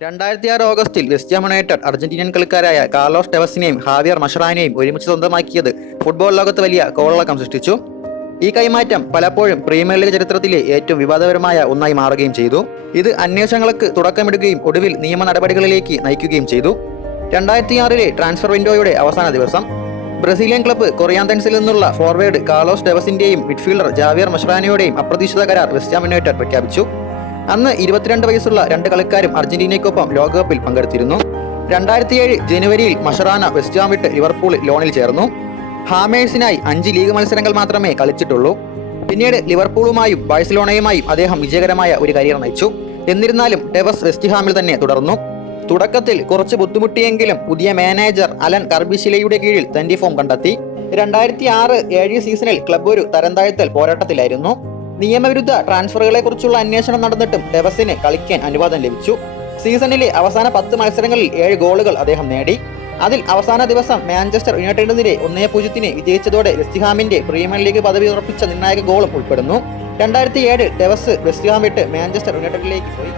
2006 ഓഗസ്റ്റിൽ West Ham United Argentinian കളിക്കാരായ Carlos ടെവസിനെയും ഹാവിയർ മഷറാനെയും ഒരുമിച്ച് സ്വന്തമാക്കിയത് ഫുട്ബോൾ ലോകത്ത് വലിയ കോളിളക്കം സൃഷ്ടിച്ചു. ഈ കൈമാറ്റം പലപ്പോഴും പ്രീമിയർ ലീഗ് ചരിത്രത്തിലെ ഏറ്റവും വിവാദപരമായ ഒന്നായി മാറുകയും ചെയ്തു. ഇത് അന്വേഷണങ്ങൾക്ക് തുടക്കമിടുകയും ഒടുവിൽ നിയമ നടപടികളിലേക്ക് നയിക്കുകയും ചെയ്തു. 2006 ട്രാൻസ്ഫർ വിൻഡോയുടെ അവസാന ദിവസം ബ്രസീലിയൻ ക്ലബ്ബ് കൊറിയാന്തൻസിൽ നിന്നുള്ള ഫോർവേഡ് കാർലോസ് ടെവസിന്റെയും മിഡ്ഫീൽഡർ ജാവിയർ മഷറാനോയുടെയും അപ്രതീക്ഷിത കരാർ വെസ്റ്റ് ഹാം യുണൈറ്റഡ് പ്രഖ്യാപിച്ചു. അന്ന് 22 വയസ്സുള്ള രണ്ട് കളിക്കാരും അർജന്റീനയ്ക്കൊപ്പം ലോകകപ്പിൽ പങ്കെടുത്തിരുന്നു. 2007 ജനുവരിയിൽ മഷറാന വെസ്റ്റ് ഹാം വിട്ട് ലിവർപൂളിൽ ലോണിൽ ചേർന്നു. ഹാമേഴ്സിനായി 5 ലീഗ് മത്സരങ്ങൾ മാത്രമേ കളിച്ചിട്ടുള്ളൂ. പിന്നീട് ലിവർപൂളുമായും ബാഴ്സലോണയുമായും അദ്ദേഹം വിജയകരമായ ഒരു കരിയർ നയിച്ചു. എന്നിരുന്നാലും ടെവസ് വെസ്റ്റ് ഹാമിൽ തന്നെ തുടർന്നു. തുടക്കത്തിൽ കുറച്ച് ബുദ്ധിമുട്ടിയെങ്കിലും പുതിയ മാനേജർ അലൻ കർബിഷിലയുടെ കീഴിൽ തന്റെ ഫോം കണ്ടെത്തി. 2006-07 സീസണിൽ ക്ലബ്ബ് ഒരു തരംതാഴ്ത്തൽ പോരാട്ടത്തിലായിരുന്നു. നിയമവിരുദ്ധ ട്രാൻസ്ഫറുകളെ കുറിച്ചുള്ള അന്വേഷണം നടന്നിട്ടും ടെവസിന് കളിക്കാൻ അനുവാദം ലഭിച്ചു. സീസണിലെ അവസാന 10 മത്സരങ്ങളിൽ 7 ഗോളുകൾ അദ്ദേഹം നേടി. അതിൽ അവസാന ദിവസം മാഞ്ചസ്റ്റർ യുണൈറ്റഡിനെതിരെ 1-0 വിജയിച്ചതോടെ വെസ്റ്റ് ഹാമിന്റെ പ്രീമിയർ ലീഗ് പദവി ഉറപ്പിച്ച നിർണായക ഗോളും ഉൾപ്പെടുന്നു. 2007 ടെവസ് വെസ്റ്റ് ഹാം വിട്ട് മാഞ്ചസ്റ്റർ യുണൈറ്റഡിലേക്ക് പോയി.